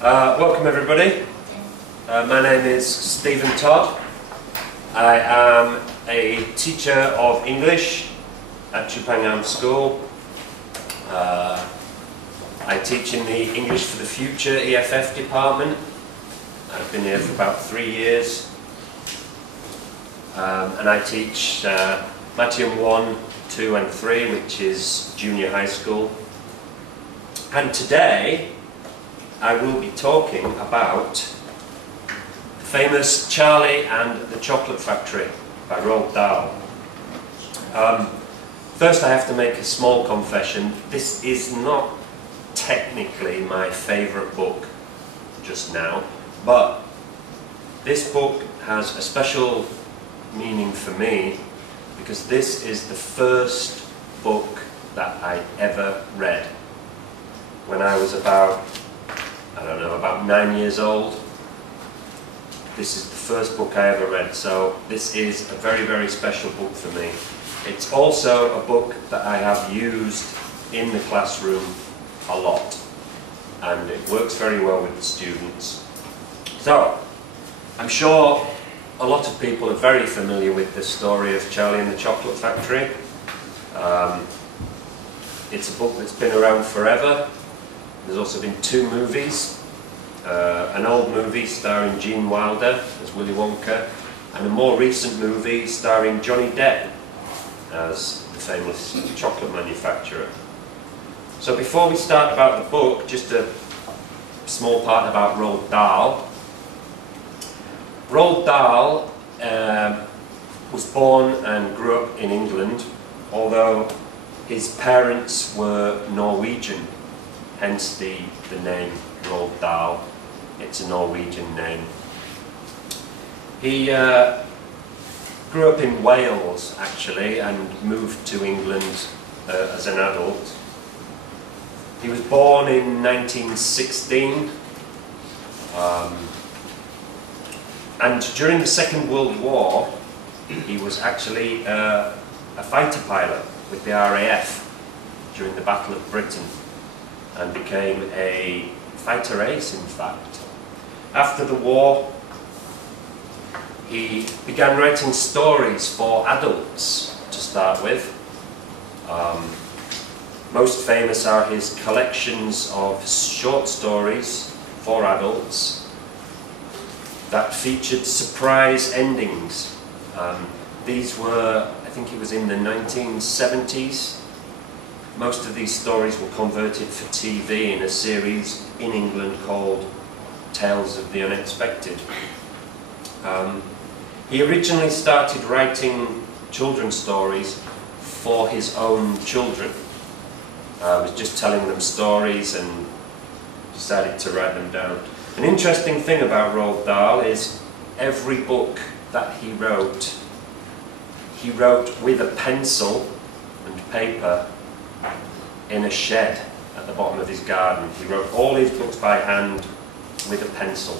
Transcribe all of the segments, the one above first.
Welcome everybody. My name is Stephen Todd. I am a teacher of English at Thewphaingarm School. I teach in the English for the Future EFF department. I've been here for about 3 years. And I teach Mathematic 1, 2 and 3, which is junior high school. And today I will be talking about the famous Charlie and the Chocolate Factory by Roald Dahl. First I have to make a small confession. This is not technically my favourite book just now, but this book has a special meaning for me because this is the first book that I ever read when I was about 9 years old. This is the first book I ever read, so this is a very, very special book for me. It's also a book that I have used in the classroom a lot, and it works very well with the students. So, I'm sure a lot of people are very familiar with the story of Charlie and the Chocolate Factory. It's a book that's been around forever. There's also been 2 movies. An old movie starring Gene Wilder as Willy Wonka, and a more recent movie starring Johnny Depp as the famous chocolate manufacturer. So before we start about the book, just a small part about Roald Dahl. Roald Dahl was born and grew up in England, although his parents were Norwegian, hence the name Roald Dahl. It's a Norwegian name. He grew up in Wales actually and moved to England as an adult. He was born in 1916 and during the Second World War he was actually a fighter pilot with the RAF during the Battle of Britain and became a fighter ace, in fact. After the war, he began writing stories for adults to start with. Most famous are his collections of short stories for adults that featured surprise endings. These were, I think it was in the 1970s. Most of these stories were converted for TV in a series in England called Tales of the Unexpected. He originally started writing children's stories for his own children. Was just telling them stories and decided to write them down. An interesting thing about Roald Dahl is every book that he wrote with a pencil and paper in a shed at the bottom of his garden. He wrote all his books by hand with a pencil.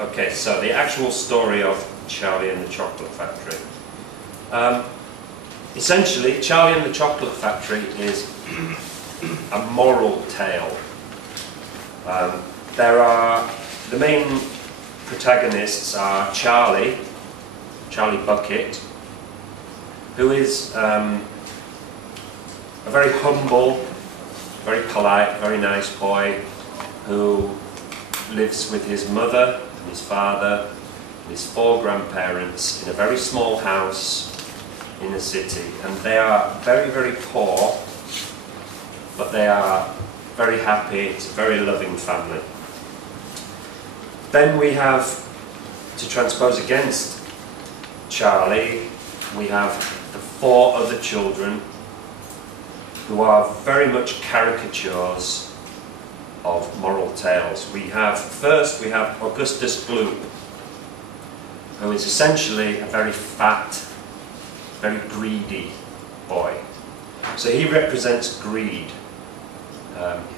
Okay, so the actual story of Charlie and the Chocolate Factory. Essentially, Charlie and the Chocolate Factory is a moral tale. The main protagonists are Charlie Bucket, who is a very humble, very polite, very nice boy who lives with his mother and his father and his 4 grandparents in a very small house in a city. And they are very, very poor, but they are very happy. It's a very loving family. Then we have, to transpose against Charlie, we have the 4 other children who are very much caricatures of moral tales. First we have Augustus Gloop, who is essentially a very fat, very greedy boy. So he represents greed.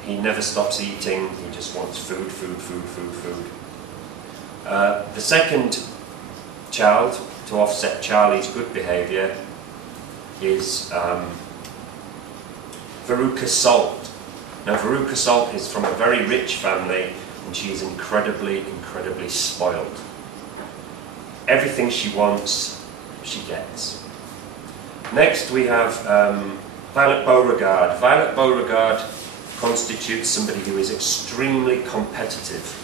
He never stops eating, he just wants food, food, food, food, food. The second child, to offset Charlie's good behaviour, is Veruca Salt, Now Veruca Salt is from a very rich family, and she is incredibly spoiled. Everything she wants, she gets. Next we have Violet Beauregard. Violet Beauregard constitutes somebody who is extremely competitive.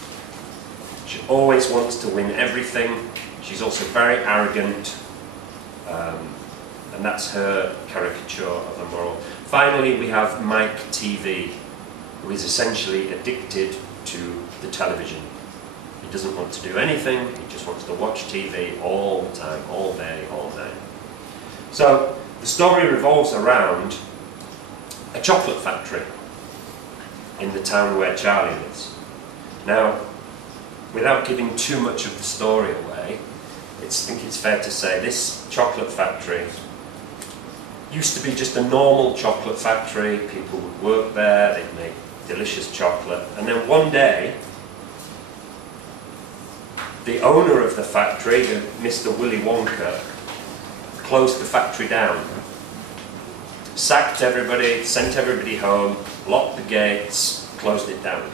She always wants to win everything. She's also very arrogant, and that's her caricature of a moral. Finally, we have Mike TV, who is essentially addicted to the television. He doesn't want to do anything, he just wants to watch TV all the time, all day, all night. So, the story revolves around a chocolate factory in the town where Charlie lives. Now, without giving too much of the story away, I think it's fair to say this chocolate factory used to be just a normal chocolate factory. People would work there, they'd make delicious chocolate, and then one day the owner of the factory, Mr. Willy Wonka, closed the factory down, sacked everybody, sent everybody home, locked the gates, closed it down.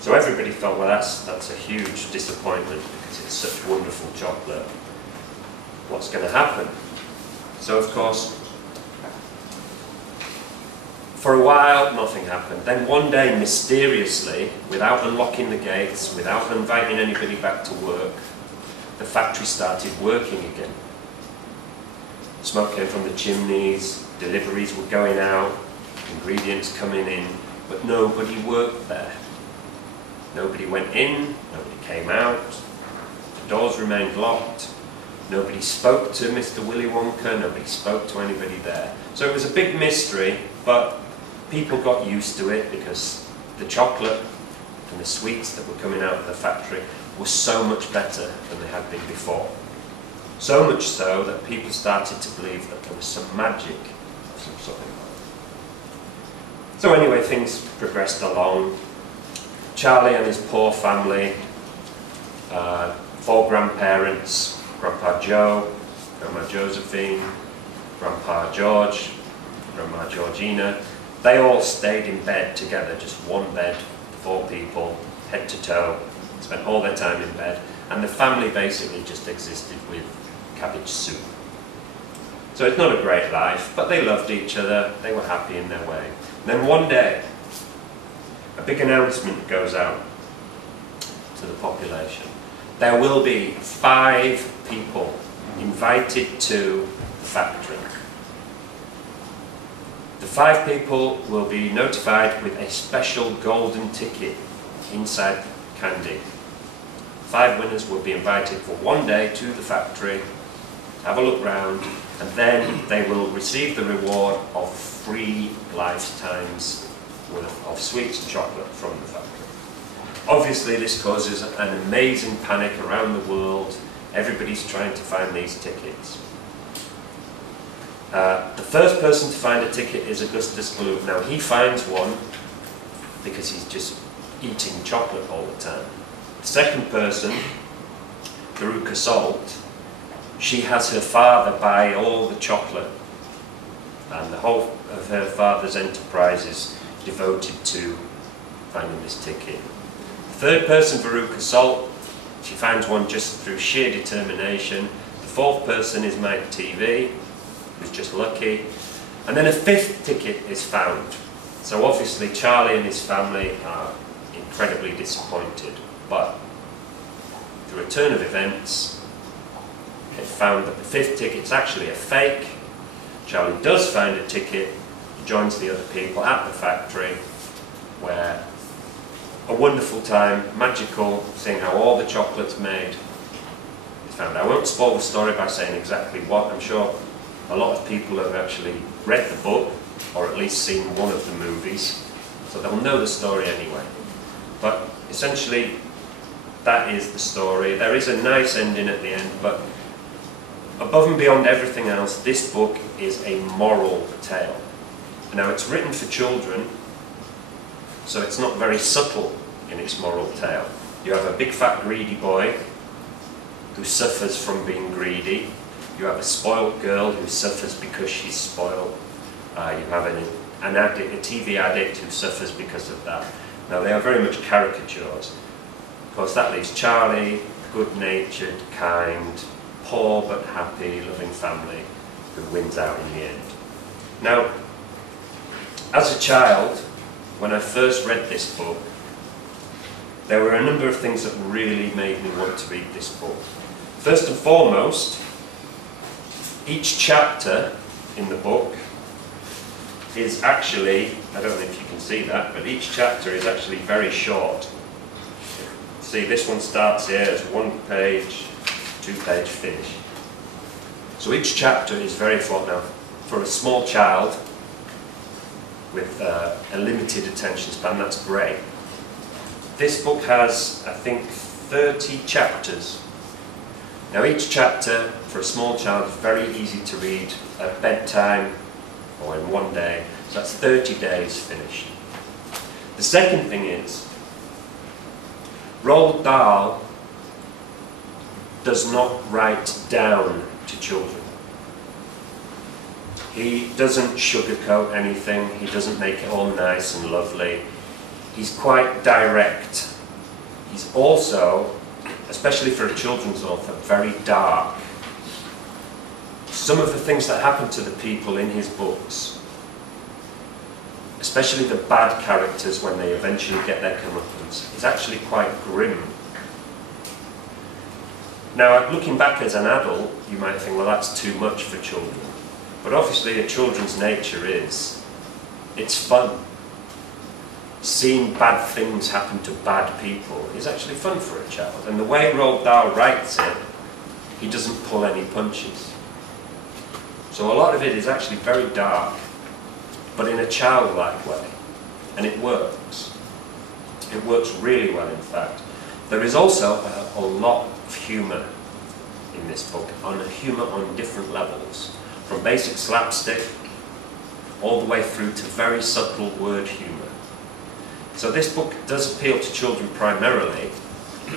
So everybody thought, well, that's a huge disappointment because it's such wonderful chocolate. What's going to happen? So of course, for a while, nothing happened. Then one day, mysteriously, without unlocking the gates, without inviting anybody back to work, the factory started working again. Smoke came from the chimneys, deliveries were going out, ingredients coming in, but nobody worked there. Nobody went in, nobody came out, the doors remained locked, nobody spoke to Mr. Willy Wonka, nobody spoke to anybody there. So it was a big mystery, but people got used to it because the chocolate and the sweets that were coming out of the factory were so much better than they had been before. So much so that people started to believe that there was some magic of some sort. So anyway, things progressed along. Charlie and his poor family, 4 grandparents, Grandpa Joe, Grandma Josephine, Grandpa George, Grandma Georgina, they all stayed in bed together, just one bed, 4 people, head to toe, spent all their time in bed, and the family basically just existed with cabbage soup. So it's not a great life, but they loved each other, they were happy in their way. And then one day, a big announcement goes out to the population. There will be 5 people invited to the factory. The 5 people will be notified with a special golden ticket inside candy. 5 winners will be invited for one day to the factory, have a look round, and then they will receive the reward of 3 lifetimes worth of sweets and chocolate from the factory. Obviously this causes an amazing panic around the world. Everybody's trying to find these tickets. The first person to find a ticket is Augustus Gloop. Now he finds one because he's just eating chocolate all the time. The second person, Veruca Salt, she has her father buy all the chocolate, and the whole of her father's enterprise is devoted to finding this ticket. The third person, Veruca Salt, she finds one just through sheer determination. The 4th person is Mike TV, who's just lucky. And then a 5th ticket is found. So obviously Charlie and his family are incredibly disappointed, but through a turn of events, they found that the 5th ticket's actually a fake. Charlie does find a ticket, he joins the other people at the factory, where a wonderful time, magical, seeing how all the chocolate's made is found. I won't spoil the story by saying exactly what. I'm sure a lot of people have actually read the book, or at least seen one of the movies, so they'll know the story anyway. But essentially, that is the story. There is a nice ending at the end, but above and beyond everything else, this book is a moral tale. Now, it's written for children, so it's not very subtle in its moral tale. You have a big fat greedy boy who suffers from being greedy. You have a spoiled girl who suffers because she's spoiled. You have an addict, a TV addict who suffers because of that. Now they are very much caricatures. Of course that leaves Charlie, good-natured, kind, poor but happy, loving family, who wins out in the end. Now, as a child, when I first read this book, there were a number of things that really made me want to read this book. First and foremost, each chapter in the book is actually, I don't know if you can see that, but each chapter is actually very short. See, this one starts here as 1 page, 2 page finish. So each chapter is very short. Now, for a small child with a limited attention span, that's great. This book has, I think, 30 chapters. Now each chapter, for a small child, is very easy to read at bedtime or in one day. So that's 30 days finished. The second thing is, Roald Dahl does not write down to children. He doesn't sugarcoat anything, he doesn't make it all nice and lovely. He's quite direct. He's also, especially for a children's author, very dark. Some of the things that happen to the people in his books, especially the bad characters when they eventually get their comeuppance, is actually quite grim. Now, looking back as an adult, you might think, well, that's too much for children. But obviously a children's nature is, it's fun. Seeing bad things happen to bad people is actually fun for a child. And the way Roald Dahl writes it, he doesn't pull any punches. So a lot of it is actually very dark, but in a childlike way. And it works. It works really well, in fact. There is also a lot of humour in this book, humour on different levels. From basic slapstick all the way through to very subtle word humour. So this book does appeal to children primarily.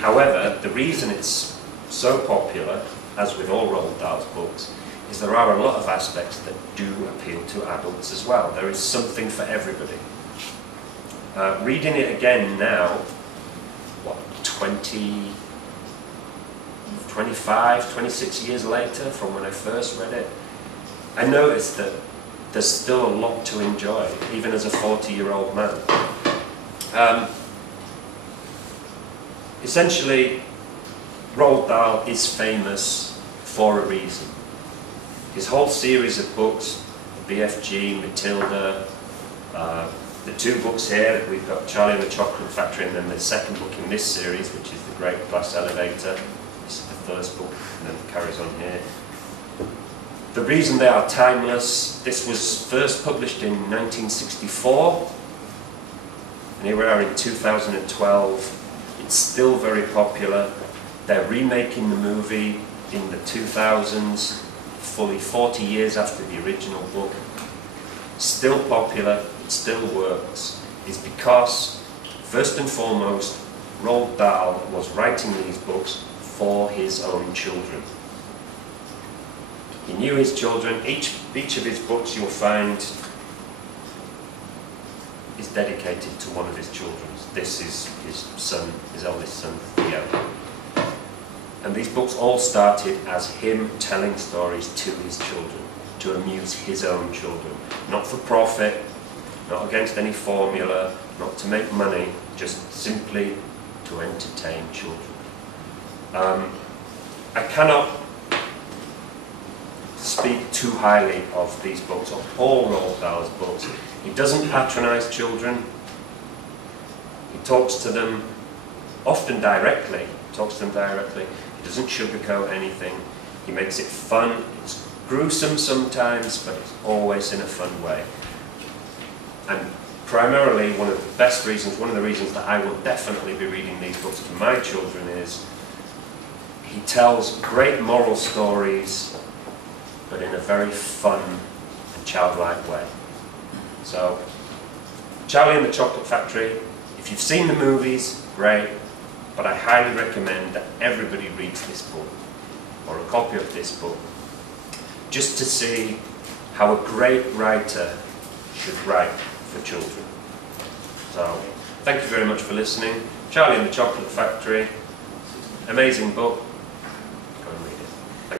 However, the reason it's so popular, as with all Roald Dahl's books, is there are a lot of aspects that do appeal to adults as well. There is something for everybody. Reading it again now, what, 25, 26 years later from when I first read it, I noticed that there's still a lot to enjoy, even as a 40-year-old man. Essentially, Roald Dahl is famous for a reason. His whole series of books, BFG, Matilda, the 2 books here, we've got Charlie and the Chocolate Factory, and then the second book in this series, which is The Great Glass Elevator. This is the first book, and then it carries on here. The reason they are timeless, this was first published in 1964, and here we are in 2012. It's still very popular. They're remaking the movie in the 2000s, fully 40 years after the original book. Still popular, it still works. It's because, first and foremost, Roald Dahl was writing these books for his own children. He knew his children. Each of his books you'll find is dedicated to one of his children. This is his son, his eldest son, Theo. And these books all started as him telling stories to his children, to amuse his own children. Not for profit, not against any formula, not to make money, just simply to entertain children. I cannot speak too highly of these books, of all Roald Dahl's books. He doesn't patronise children. He talks to them often directly. He doesn't sugarcoat anything. He makes it fun. It's gruesome sometimes, but it's always in a fun way. And primarily, one of the reasons that I will definitely be reading these books to my children is he tells great moral stories, but in a very fun and childlike way. So, Charlie and the Chocolate Factory, if you've seen the movies, great, but I highly recommend that everybody reads this book, or a copy of this book, just to see how a great writer should write for children. So, thank you very much for listening. Charlie and the Chocolate Factory, amazing book.